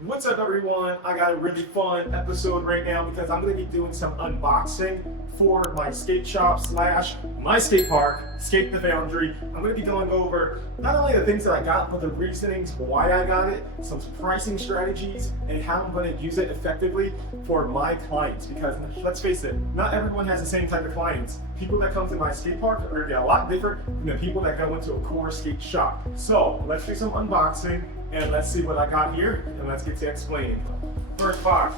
What's up everyone? I got a really fun episode right now because I'm going to be doing some unboxing for my skate shop / my skate park, Skate the Foundry. I'm going to be going over not only the things that I got, but the reasonings why I got it, some pricing strategies, and how I'm going to use it effectively for my clients. Because let's face it, not everyone has the same type of clients. People that come to my skate park are going to be a lot different than the people that go into a core skate shop. So let's do some unboxing. And let's see what I got here, and let's get to explaining. First box.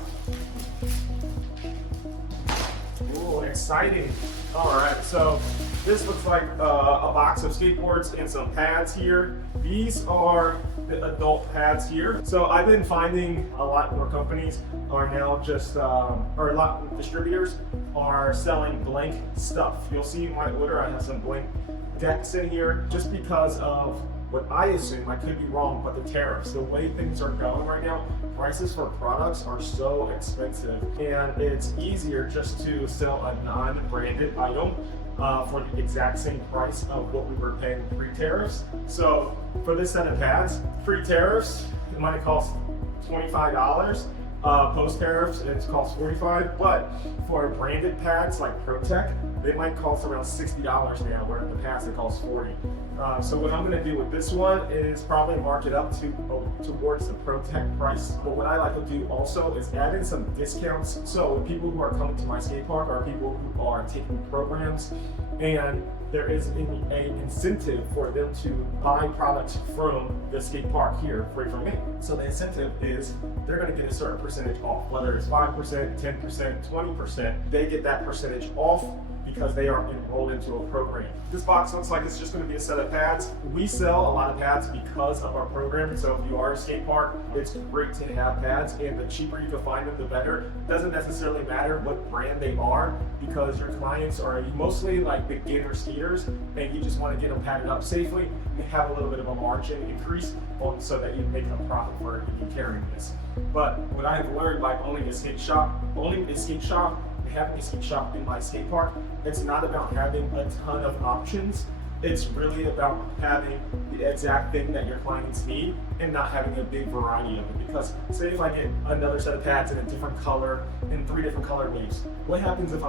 Ooh, exciting. All right, so this looks like a box of skateboards and some pads here. These are the adult pads here. So I've been finding a lot more companies are now just, or a lot of distributors are selling blank stuff. You'll see in my order, I have some blank decks in here just because of what I assume, I could be wrong, but the tariffs, the way things are going right now, prices for products are so expensive, and it's easier just to sell a non-branded item for the exact same price of what we were paying pre-tariffs. So for this set of pads, pre-tariffs, it might cost $25. Post-tariffs, it costs $45, but for branded pads like ProTech, they might cost around $60 now, where in the past it costs $40. So what I'm going to do with this one is probably mark it up towards the ProTech price. But what I like to do also is add in some discounts. So people who are coming to my skate park are people who are taking programs, and there is an incentive for them to buy products from the skate park here free from me. So the incentive is they're going to get a certain percentage off, whether it's 5%, 10%, 20%, they get that percentage off because they are enrolled into a program. This box looks like it's just going to be a set of pads. We sell a lot of pads because of our program, so if you are a skate park, it's great to have pads, and the cheaper you can find them, the better. It doesn't necessarily matter what brand they are, because your clients are mostly like beginner skaters, and you just want to get them padded up safely and have a little bit of a margin increase so that you make a profit for you carrying this. But what I have learned by owning a skate shop, having a skate shop in my skate park, it's not about having a ton of options. It's really about having the exact thing that your clients need and not having a big variety of it. Because say if I get another set of pads in a different color, in 3 different colorways, what happens if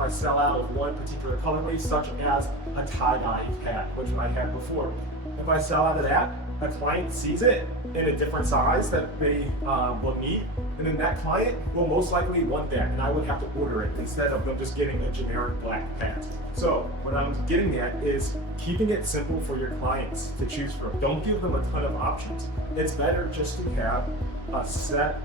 I sell out of one particular colorway, such as a tie-dye pad, which I had before? If I sell out of that, a client sees it in a different size that they will need, and then that client will most likely want that, and I would have to order it instead of them just getting a generic black pad. So what I'm getting at is keeping it simple for your clients to choose from. Don't give them a ton of options. It's better just to have a set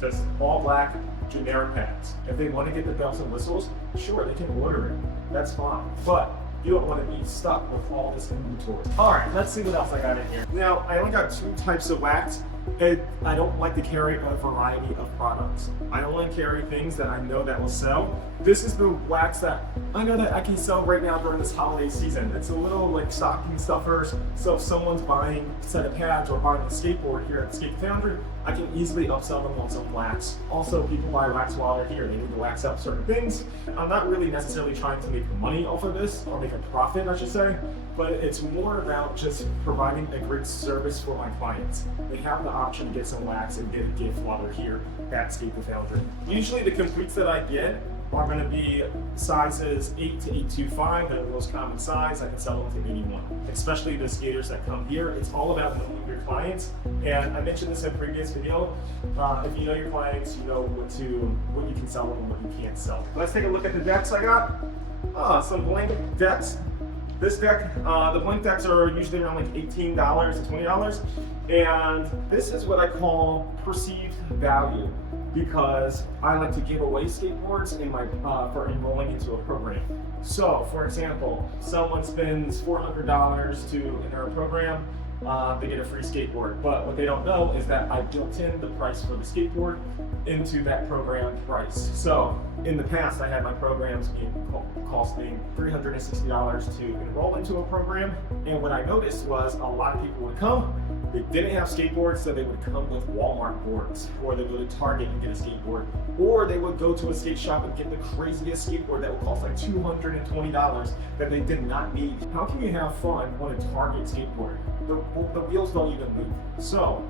that's all black generic pads. If they want to get the bells and whistles, sure, they can order it. That's fine. But you don't want to be stuck with all this inventory. All right, let's see what else I got in here. Now, I only got 2 types of wax. I don't like to carry a variety of products. I only carry things that I know that will sell. This is the wax that I know that I can sell right now during this holiday season. It's a little like stocking stuffers. So if someone's buying a set of pads or buying a skateboard here at the Skate Foundry, I can easily upsell them on some wax. Also, people buy wax while they're here. They need to wax up certain things. I'm not really necessarily trying to make money off of this, or make a profit, I should say, but it's more about just providing a great service for my clients. They have the option to get some wax and get a gift while they're here at Skate the Foundry. Usually the completes that I get are going to be sizes 8 to 825. They're the most common size. I can sell them to anyone, especially the skaters that come here. It's all about knowing your clients. And I mentioned this in a previous video. If you know your clients, you know what you can sell them and what you can't sell. Let's take a look at the decks I got. Some blank decks. This deck, the blank decks are usually around like $18 to $20. And this is what I call perceived value, because I like to give away skateboards in my for enrolling into a program. So, for example, someone spends $400 to enter a program, they get a free skateboard. But what they don't know is that I built in the price for the skateboard into that program price. So, in the past, I had my programs costing $360 to enroll into a program. And what I noticed was a lot of people would come, they didn't have skateboards, so they would come with Walmart boards, or they would go to Target and get a skateboard, or they would go to a skate shop and get the craziest skateboard that would cost like $220 that they did not need. How can you have fun on a Target skateboard? the wheels don't even move. So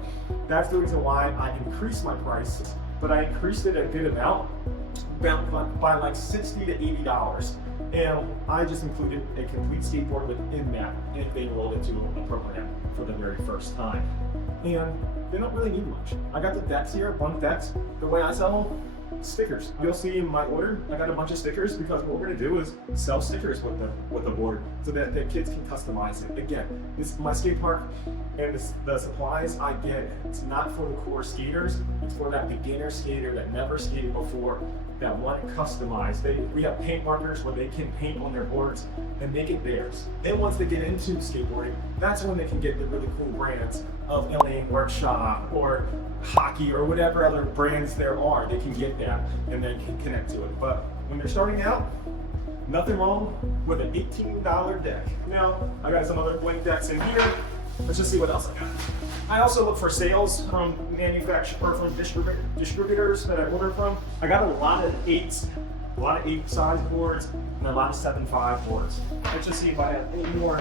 that's the reason why I increased my price, but I increased it a good amount, by like $60 to $80. And I just included a complete skateboard within that if they rolled into a program for the very first time. And they don't really need much. I got the decks here, bunk decks. The way I sell them, stickers. You'll see in my order, I got a bunch of stickers because what we're gonna do is sell stickers with the board so that the kids can customize it. Again, this my skate park and the supplies I get, it's not for the core skaters, it's for that beginner skater that never skated before, that want it customized. We have paint markers where they can paint on their boards and make it theirs. Then once they get into skateboarding, that's when they can get the really cool brands of LA Workshop or Hockey or whatever other brands there are. They can get that and then can connect to it. But when you're starting out, nothing wrong with an $18 deck. Now, I got some other blank decks in here. Let's just see what else I got. I also look for sales from manufacturers, from distributors that I order from. I got a lot of 8s, a lot of 8 size boards, and a lot of 7.5 boards. Let's just see if I have any more.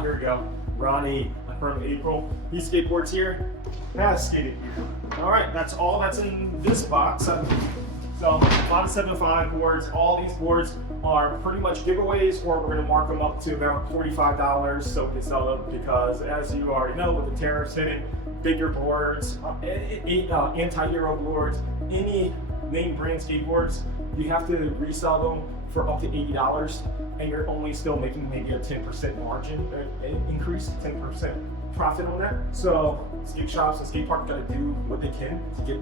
Here we go. Ronnie from April. These skateboards here has skated here. All right, that's all that's in this box. So a lot of 7.5 boards. All these boards are pretty much giveaways, or we're going to mark them up to about $45 so we can sell them, because as you already know, with the tariffs hitting, bigger boards, anti-Euro boards, any name brand skateboards, you have to resell them for up to $80, and you're only still making maybe a 10% margin increase, 10% profit on that. So skate shops and skate parks got to do what they can to get,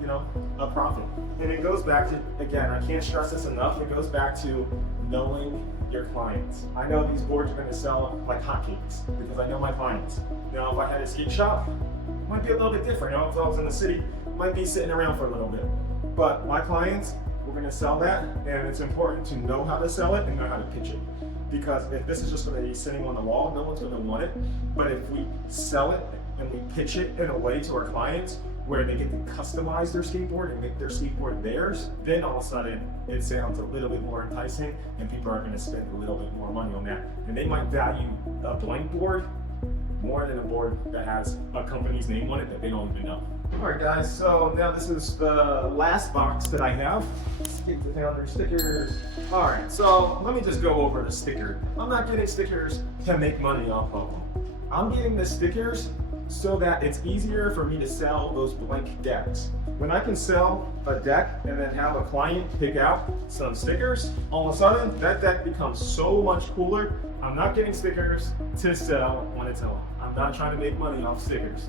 you know, a profit. And it goes back to, again, I can't stress this enough, it goes back to knowing your clients. I know these boards are going to sell like hotcakes because I know my clients. Now, if I had a skate shop, it might be a little bit different. You know, if I was in the city, it might be sitting around for a little bit. But my clients, we're going to sell that, and it's important to know how to sell it and know how to pitch it. Because if this is just going to be sitting on the wall, no one's going to want it. But if we sell it and we pitch it in a way to our clients where they get to customize their skateboard and make their skateboard theirs, then all of a sudden it sounds a little bit more enticing and people are going to spend a little bit more money on that. And they might value a blank board more than a board that has a company's name on it that they don't even know. All right, guys, so now this is the last box that I have. Let's get the founder stickers. All right, so let me just go over the sticker. I'm not getting stickers to make money off of them. I'm getting the stickers so that it's easier for me to sell those blank decks. When I can sell a deck and then have a client pick out some stickers, all of a sudden that deck becomes so much cooler. I'm not getting stickers to sell on its own. I'm not trying to make money off stickers.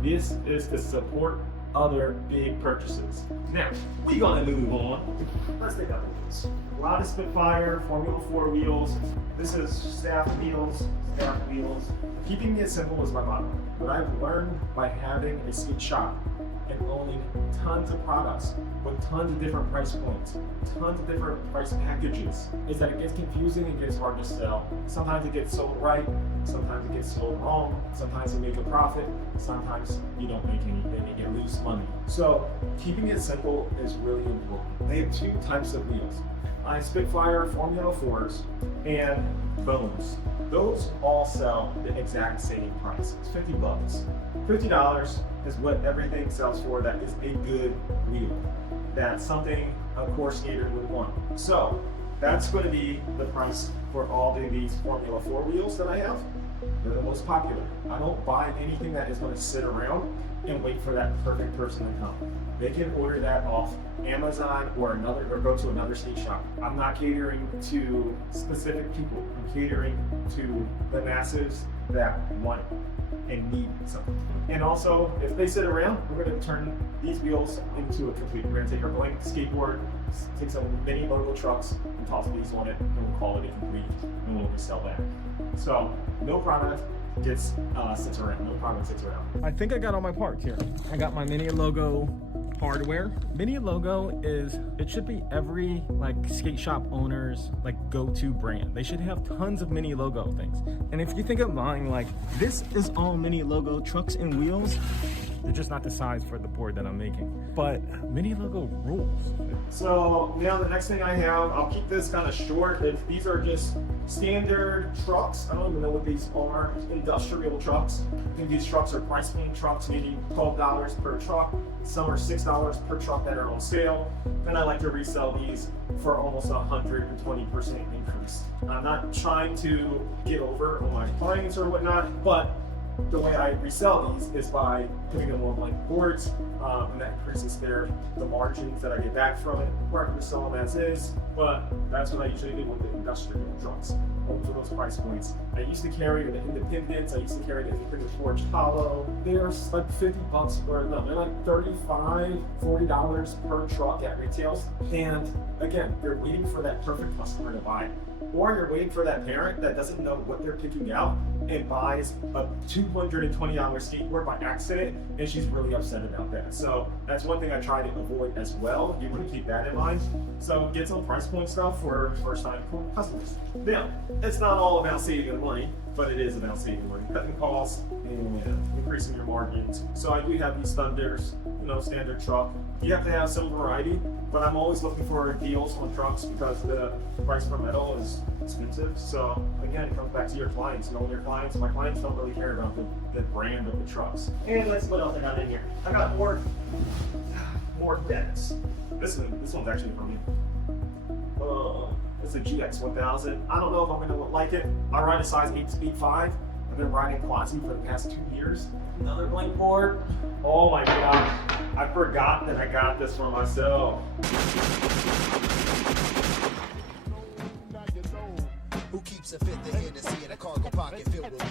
This is to support other big purchases. Now, we're gonna move on. Let's take out the wheels. A lot of Spitfire, Formula 4 wheels. This is staff wheels. Keeping it simple is my motto. What I've learned by having a skate shop and owning tons of products with tons of different price points, tons of different price packages, is that it gets confusing and gets hard to sell. Sometimes it gets sold right, sometimes it gets sold wrong, sometimes you make a profit, sometimes you don't make anything and you lose money. So keeping it simple is really important. They have 2 types of wheels. I have Spitfire Formula 4s and Bones. Those all sell the exact same price. It's $50. $50 is what everything sells for that is a good wheel. That's something a core skater would want. So that's going to be the price for all of these Formula 4 wheels that I have. They're the most popular. I don't buy anything that is going to sit around and wait for that perfect person to come. They can order that off Amazon or go to another skate shop. I'm not catering to specific people. I'm catering to the masses that want and need something. And also, if they sit around, we're going to turn these wheels into a complete. We're going to take our blank skateboard, take some mini logo trucks, and toss these on it, and we'll call it a complete, and we'll resell that. So, no product sits around. No product sits around. I think I got all my parts here. I got my Mini Logo hardware. Mini Logo it should be every skate shop owner's go-to brand. They should have tons of Mini Logo things. And if you think of buying this is all Mini Logo trucks and wheels, They're just not the size for the board that I'm making. But mini logo rules. So now the next thing I have, I'll keep this kind of short. These are just standard trucks. I don't even know what these are. Industrial trucks. I think these trucks are price point trucks, meaning $12 per truck. Some are $6 per truck that are on sale. And I like to resell these for almost 120% increase. I'm not trying to get over on my clients or whatnot, but the way I resell these is by putting them on like boards, and that increases the margins that I get back from it, or I can sell them as is, but that's what I usually do with the industrial trucks, for those price points. I used to carry the Independents, I used to carry the Forged Hollow. They're like 50 bucks, or no, they're like $35, $40 per truck at retails. And again, you're waiting for that perfect customer to buy it. Or you're waiting for that parent that doesn't know what they're picking out and buys a $220 skateboard by accident, and she's really upset about that. So that's one thing I try to avoid as well. You want to keep that in mind. So get some price point stuff for first-time customers. Now, it's not all about saving money, but it is about saving money, cutting costs and increasing your margins. So I do have these Thunders, standard truck. You have to have some variety, but I'm always looking for deals on trucks because the price per metal is expensive. So again, it comes back to your clients, knowing your clients. My clients don't really care about the brand of the trucks. And let's see what else I got in here. I got more decks. This one's actually for me. It's a GX 1000. I don't know if I'm gonna like it. I ride a size 8.5. I've been riding Quasi for the past 2 years. Another blank board. Oh my God. I forgot that I got this for myself. Who keeps a fifth of Hennessy in a cargo pocket filled with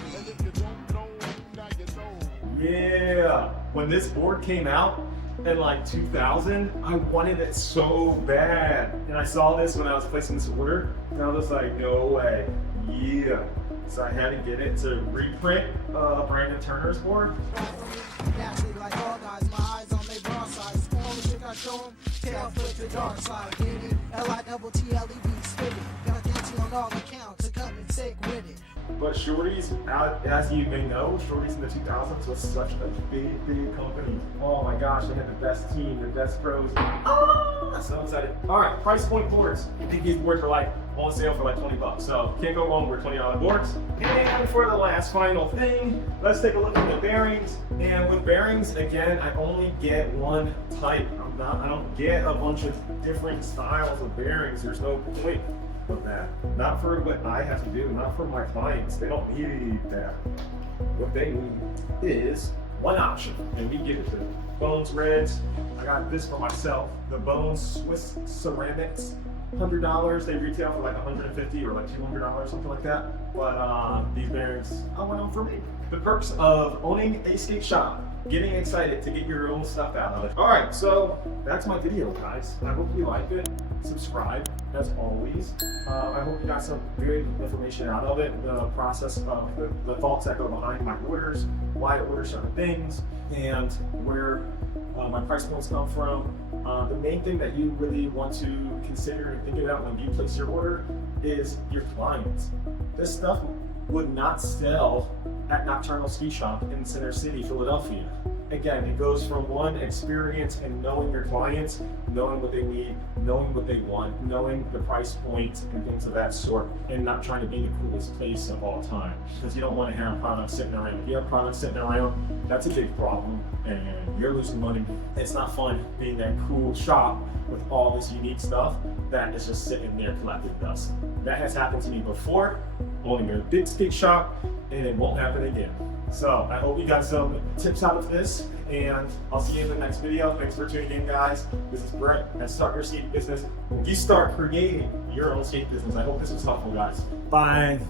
weed? Yeah. When this board came out in like 2000, I wanted it so bad. And I saw this when I was placing this order, and I was like, no way. Yeah. So I had to get it to reprint Brandon Turner's board. Naturally, like all guys, my eyes on they broad sides. All the shit I show them, tail flip the dark side. Diddy, LITTLEV, spit it. Got dancing on all accounts, to come and take with it. But Shorty's, as you may know, Shorty's in the 2000s was such a big company. Oh my gosh, they had the best team, the best pros. I'm so excited. All right, price point boards. I think these boards are like on sale for like 20 bucks. So can't go wrong with $20 boards. And for the last final thing, let's take a look at the bearings. And with bearings, again, I only get one type. I don't get a bunch of different styles of bearings. There's no point of that. Not for what I have to do, not for my clients. They don't need that. What they need is one option, and we give it to them. Bones Reds. I got this for myself. The Bones Swiss Ceramics. $100. They retail for like $150 or like $200, something like that. But these bearings, I went on for me. The perks of owning a skate shop. Getting excited to get your own stuff out of it. All right, so that's my video, guys. I hope you liked it. Subscribe, as always. I hope you got some good information out of it. The process of the thoughts that go behind my orders, why I order certain things, and where my price points come from. The main thing that you really want to consider and think about when you place your order is your clients. This stuff would not sell at Nocturnal Ski Shop in Center City, Philadelphia. Again, it goes from one experience and knowing your clients, knowing what they need, knowing what they want, knowing the price points and things of that sort, and not trying to be the coolest place of all time. Because you don't want to have products sitting around. If you have products sitting around, that's a big problem, and you're losing money. It's not fun being that cool shop with all this unique stuff that is just sitting there collecting dust. That has happened to me before, owning a big skate shop, and it won't happen again. So I hope you got some tips out of this, and I'll see you in the next video. Thanks for tuning in, guys. This is Brett at Start Your Skate Business. When you start creating your own skate business, I hope this was helpful, guys. Bye.